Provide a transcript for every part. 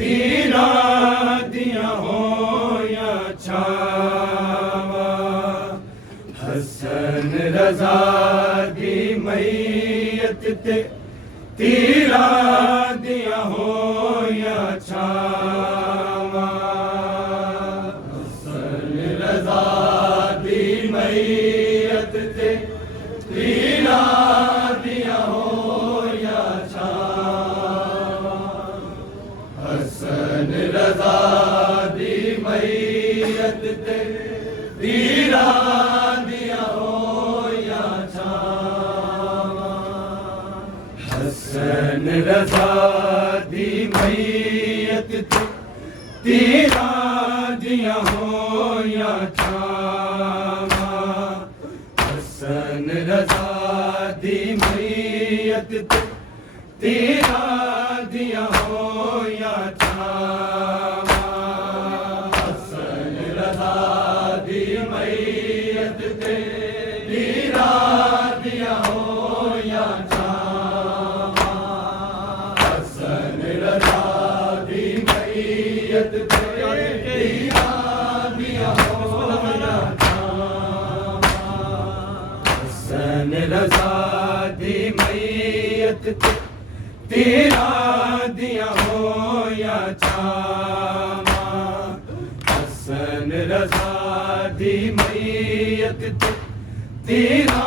तीरा दिया हो या छावा, हसन रजा दी मैयत ते तीरा दिया हो या छावा, हसन रजा दी मैयत ते तीरा दिया हो या छावा, हसन रजा दी मैयत ते तीरा दिया हो या छावा, हसन रजा दी मैयत ते तीरा दिया हो या छावा, हसन रजा दी मैयत ते तीरा दिया हो या छावा, हसन रजा दी मैयत ते तीरा दिया हो या छावा, हसन रजा दी मैयत ते तीरा दिया हो या छावा, हसन रजा दी मैयत ते तीरा दिया हो या छावा, हसन रजा दी मैयत ते तीरा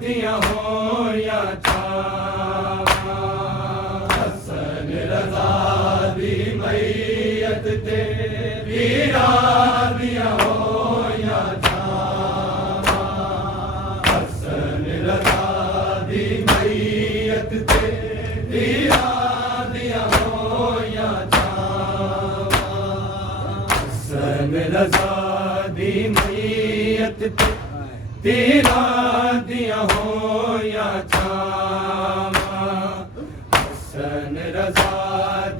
दिया हो या छावा, हसन रजा दी मैयत ते तीरा दिया हो या छावा, हसन रजा दी मैयत ते तीरा दिया हो या छावा, हसन रजा दी मैयत ते तीरा दिया हो या छावा, हसन रजा दी मैयत ते तीरा दिया हो या छावा, हसन रजा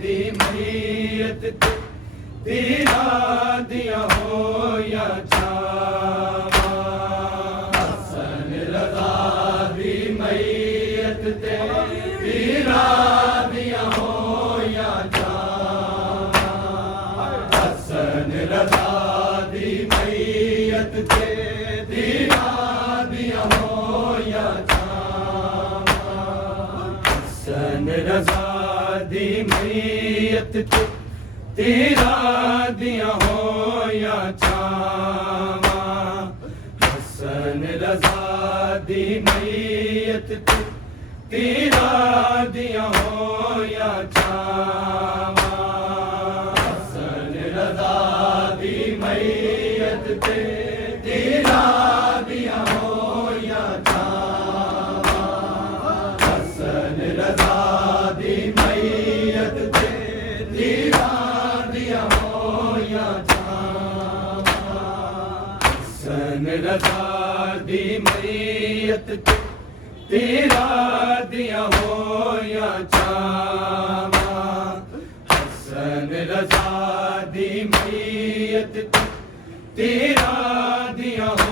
दी मैयत ते तीरा दिया हो या छावा, हसन रजा दी मैयत ते तीरा दिया हो या छावा, हसन रजा दी मैयत ते तीरा दिया हो या छावा, हसन रजा दी मैयत ते तीरा दिया हो या छावा, हसन रजा दी मैयत ते तीरा दिया हो या छावा, हसन रजा दी मैयत ते तीरा दिया हो या छावा, हसन रजा दी मैयत ते तीरा दिया हो या छावा, हसन रजा दी मैयत ते तीरा दिया हो या छावा, हसन रजा दी मैयत ते तीरा दिया हो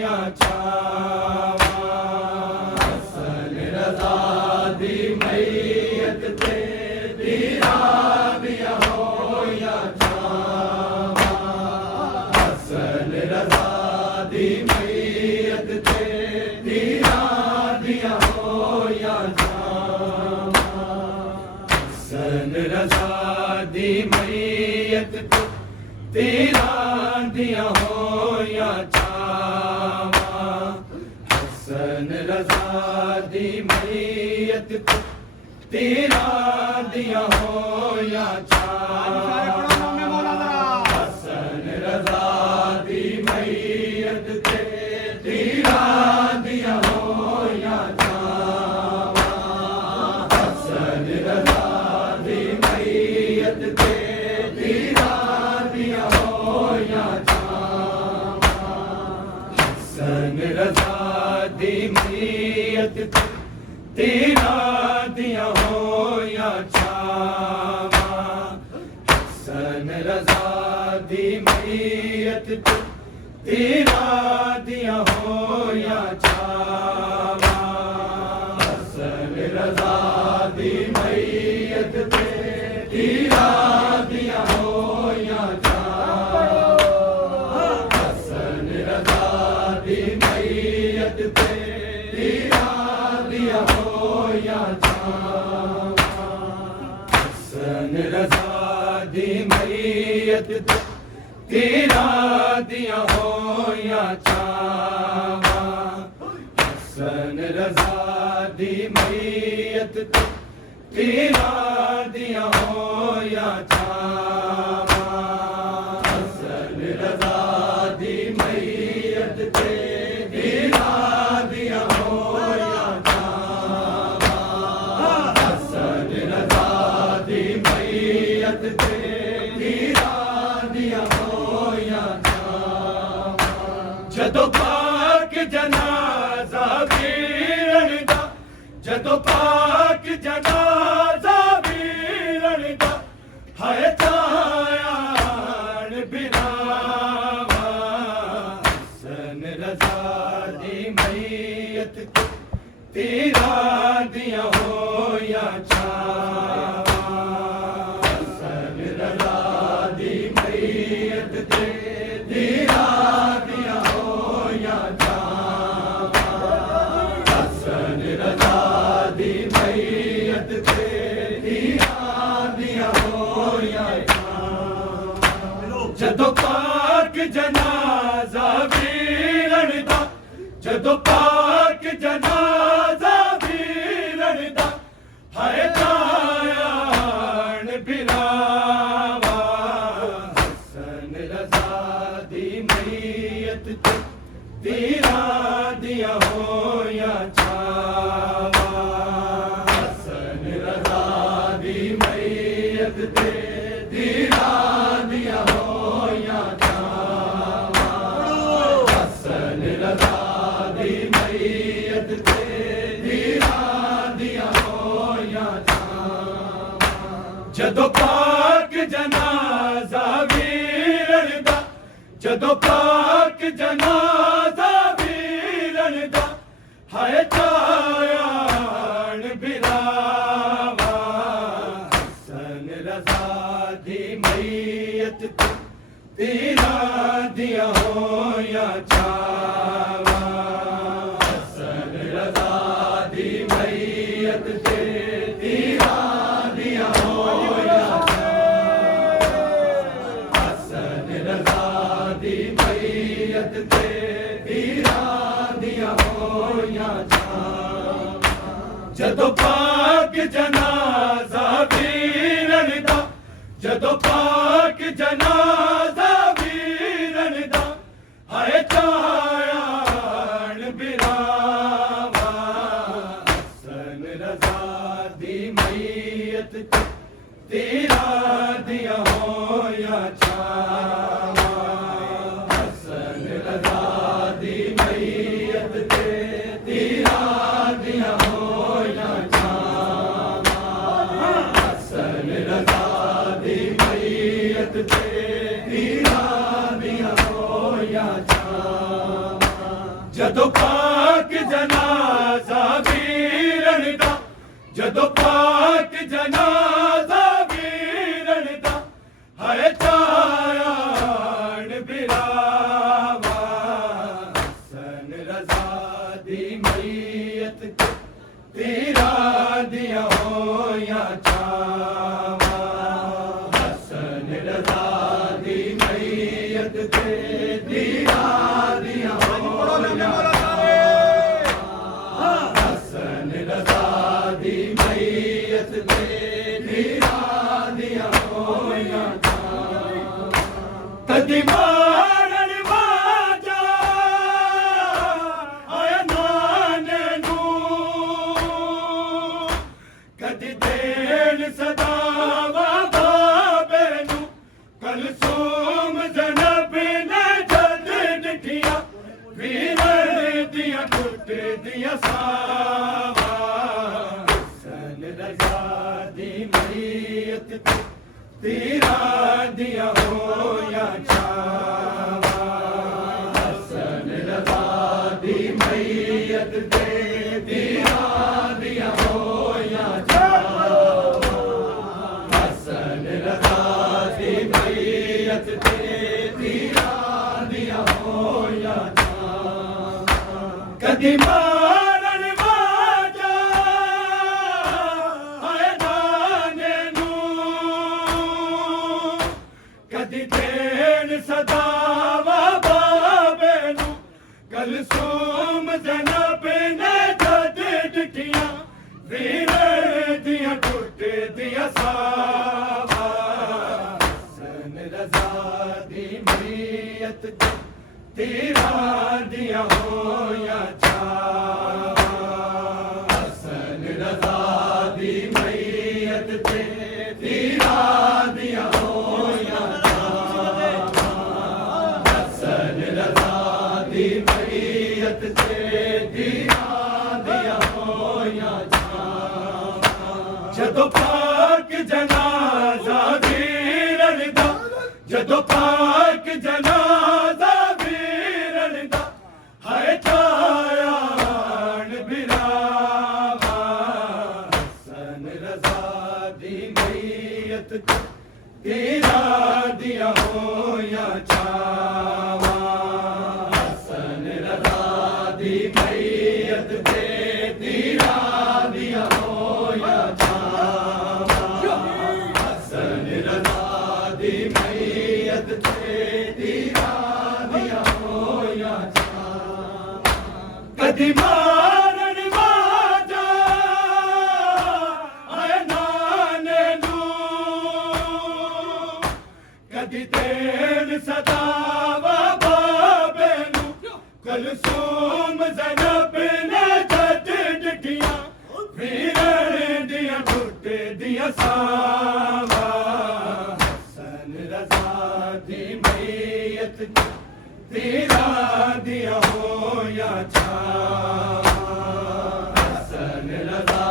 या छावा, हसन रजा दी मैयत ते तीरा दिया हो या छावा, हसन रजा दी मैयत ते तीरा दिया हो या छावा, हसन रजा दी मैयत ते तीरा दिया हो या छावा, हसन रजा दी मैयत ते तीरा दिया हो या छावा, हसन रजा दी मैयत ते तीरा दिया हो या छावा, हसन रजा दी मैयत ते तीरा दिया हो या छावा, हसन रजा दी मैयत ते तीरा दिया हो या छावा, हसन रजा दी मैयत ते तीरा दी मैयत ते तीरां दिया होया छावां हसन रज़ा दी मैयत ते तीरां दिया होया छावां हसन रज़ा दी मैयत ते तीरां दिया होया छावां हसन रज़ा दी मैयत ते तीरां दिया होया छावां हसन रज़ा दी मैयत ते तीरां दिया होया छावां जदों पाक जनाज़ा वीरन दा जदों पाक जनाज़ा वीरन दा हाय चायान बिरावा हसन रज़ा दी मैयत ते तीरां दिया होया छावां हसन रज़ा दी मैयत ते तीरां दिया होया छावां हसन रज़ा दी मैयत ते तीरां दिया होया छावां जदों पाक जनाज़ा वीरन दा जदों पाक जनाज़ा वीरन दा हाय चायान बिरावा हसन रज़ा दी मैयत ते तीरां दिया होया छावां हसन रज़ा दी मैयत ते तीरां दिया होया छावां हसन रज़ा दी मैयत ते तीरां दिया होया छावां जदों पाक जनाज़ा वीरन दा जदों पाक जनाज़ा वीरन दा हाय चायान बिरावा हसन रज़ा दी मैयत ते तीरां दिया होया छावां हसन रज़ा दी मैयत ते तीरां दिया होया छावां हसन रज़ा दी मैयत ते तीरां दिया होया छावां जदों पाक जनाज़ा वीरन दा जदों पाक जनाज़ा वीरन दा हाय चायान बिरावा हसन रज़ा दी मैयत ते तीरां दिया होया छावां हसन रज़ा दी मैयत ते तीरां दिया होया छावां हसन रज़ा दी मैयत ते तीरां दिया होया छावां जदों पाक जनाज़ा वीरन दा जदों पाक जनाज़ा वीरन दा हाय चायान बिरावा हसन रज़ा दी मैयत ते तीरां दिया होया छावां हसन रज़ा दी मैयत ते तीरां दिया होया हसन रज़ा दी मैयत ते तीरां दिया होया कदी मारन वाजा आया नाने नूं कदी देन सदावा बाबे नूं कलसूम ज़नब ने जद डिठिया वीरन दिया कुट दिया सावा हसन रज़ा दी मैयत ते तीरां दिया होया छावां हसन रज़ा दी मैयत ते तीरां दिया होया छावां हसन रज़ा दी मैयत ते तीरां दिया होया छावां कदी मारन वाजा हाय नाने नूं कदी देन सदावा बाबे नूं कलसूम ज़ैनब ने जद डिठियां वीर दियां टुट दियां सावा हसन रज़ा दी मैयत तीरा दियां होया छावा हसन रज़ा दी मैयत ते तीरा दियां होया छावा हसन रज़ा दी मैयत ते तीरा दियां होया छावा जदों पाक जनाजा वीरन दा जदों पाक जनाजा वीरन दा हाय जायान बिरावा हसन रज़ा दी मैयत तीरा दियां होया छावा हसन रज़ा दी मैयत ते तीरा दियां होया छावा हसन रज़ा दी मैयत ते तीरा दियां होया छावा कदी मारन वाजा आए नाने नूं कदी देन सदावा बाबे नूं कलसूम ज़ैनब ने जद डिठियां वीरन दियां टुट दियां सावा हसन रज़ा दी मैयत तीरा दियां होया छावा हसन रज़ा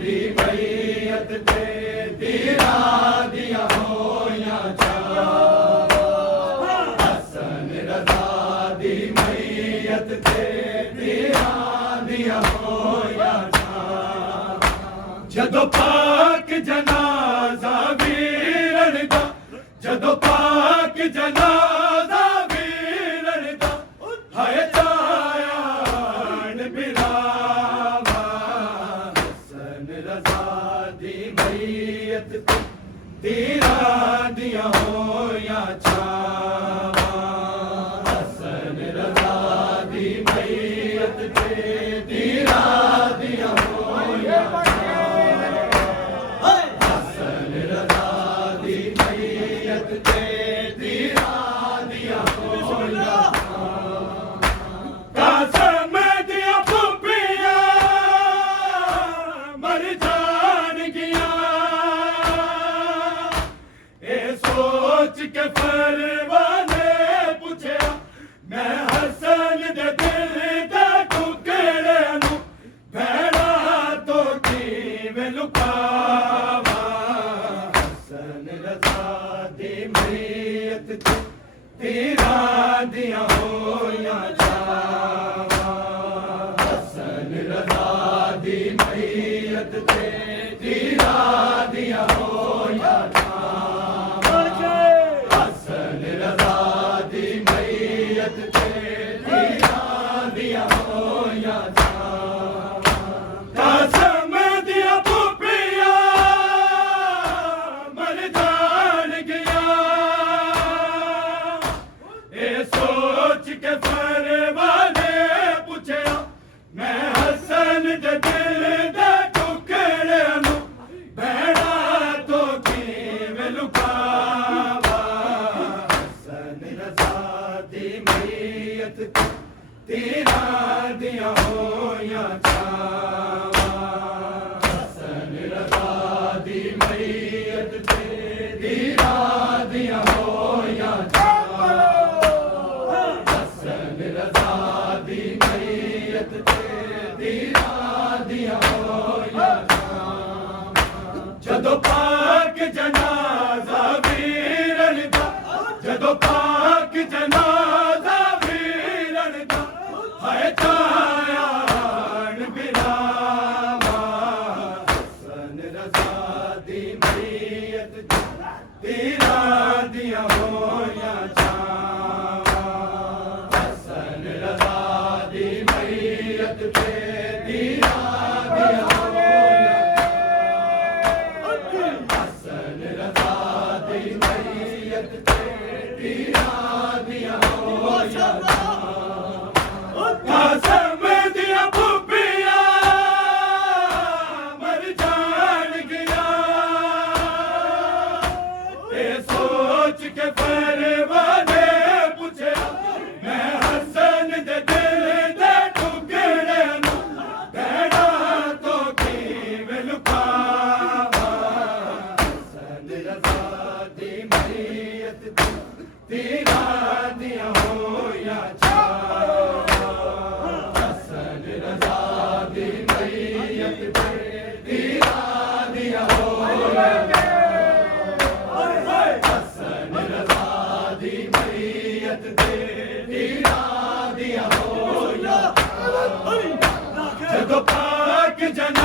दी मैयत ते तीरा दियां होया छावा हसन रज़ा दी मैयत ते तीरा दियां होया छावा जदों पाक जनाजा वीरन दा जदों पाक जनाजा वीरन दा हाय जायान बिरावा हसन रज़ा दी मैयत तीरा दियां होया छावा हसन रज़ा दी मैयत ते तीरा दियां होया छावा हसन रज़ा दी मैयत ते तीरा दियां होया कासम दियां फुफियां मर जानगियां ए सोच के परवाने पुछया मैं हसन दे दिल दे टुकड़े नूं भैड़ा तो किवें लुकावा हसन रज़ा दी मैयत तीरा दियां होया छावा हसन रज़ा दी मैयत ते तीरा दियां होया छावा हसन रज़ा दी मैयत ते तीरा दियां होया छावा कासम दियां फुफियां मर जानगियां ए सोच के परवाने पुछया मैं हसन दे दिल दे टुकड़े नूं भैड़ा तो किवें लुकावा हसन रज़ा दी मैयत तीरा दियां होया छावा हसन रज़ा दी मैयत ते तीरा दियां होया छावा हसन रज़ा दी मैयत ते तीरा दियां होया छावा जदों पाक जनाजा वीरन दा जदों पाक जनाजा वीरन दा हाय जायान बिरावा हसन रज़ा दी मैयत तीरा दियां होया छावा हसन रज़ा दी मैयत ते दीना दिया होया हसन रजा दी मैयत ते दीना दिया होया कासम दिया भुबिया मर जान गया ये सोच के परवाने पूछे मैं हसन दे दिल दे टुकड़े कहना तो की मैं लुकावा हसन रजा दी मैयत दीना दिया होया हसन रजा दी मैयत दीना दिया होया हसन रजा दी मैयत दीना दिया होया जदों पाक जना